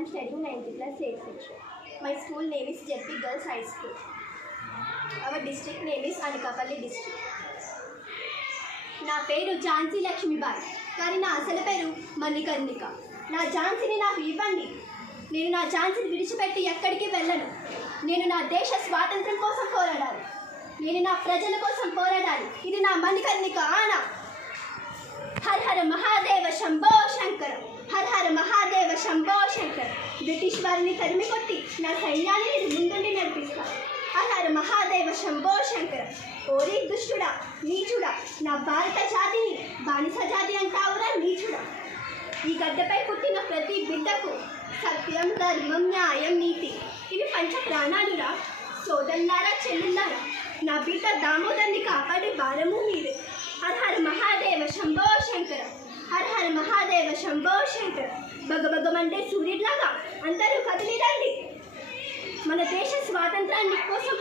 I'm studying 9th class 8th section. My school name is Jeffy Girls High School. Our district name is Anakapalli district. నా పేరు ఝాన్సీ లక్ష్మీబాయి, కానీ నా అసలు పేరు మణికర్ణిక. నా ఝాన్సీని నాకు ఇవ్వండి. నేను నా ఝాన్సీని విడిచిపెట్టి ఎక్కడికి వెళ్ళను. నేను నా దేశ స్వాతంత్రం కోసం పోరాడాలి. నేను నా ప్రజల కోసం పోరాడాలి. ఇది నా మణికర్ణిక ఆన. హర్ హర మహాదేవ శంభో శంకర, హర్ హర మహాదేవ శంభో శంకర. బ్రిటిష్ వారిని తరిమి కొట్టి నా సైన్యాన్ని ముందుండి నడిపిస్తాను. హర్ హర మహాదేవ శంభో శంకర. ఓరి దుష్టుడా, నీచుడా, నా భారత జాతిని బానిస జాతి అంటావురా నీచుడా. ఈ గడ్డపై పుట్టిన ప్రతి బిడ్డకు సత్యం, ధర్మం, న్యాయం, నీతి ఇవి పంచ ప్రాణాలురా. సోదరులారా, చెల్లులారా, నా బిడ్డ దామోదర్ని కాపాడే భారము మీరే. హర హర మహాదేవ శంభో శంకర, హర హర మహాదేవ శంభో శంకర. భగభగమంటే సూర్యుడిలాగా అందరూ కదిలి రండి. మన దేశ స్వాతంత్రాన్ని కోసం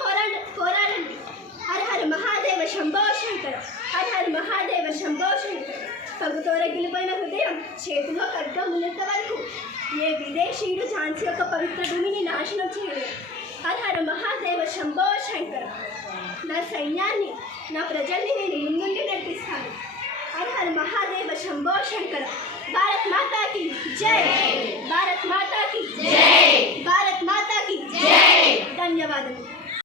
పోరాడండి. హర హర మహాదేవ శంభో శంకర, హర హర మహాదేవ శంభో శంకర. పగుతో రగిలిపోయిన హృదయం చేతిలో ఖడ్గం ఉన్నంత వరకు ఏ విదేశీయుడు ఝాన్సీ యొక్క పవిత్ర భూమిని నాశనం చేయలేదు. హర హర మహాదేవ శంభో శంకర. నా సైన్యాన్ని, నా ప్రజల్ని నేను ముందుండి నడిపిస్తాను. హర హర మహాదేవ శంభో శంకర. భారత్ మాతా की జై, భారత్ మాతా की జై, భారత్ మాతా की జై. ధన్యవాదాలు.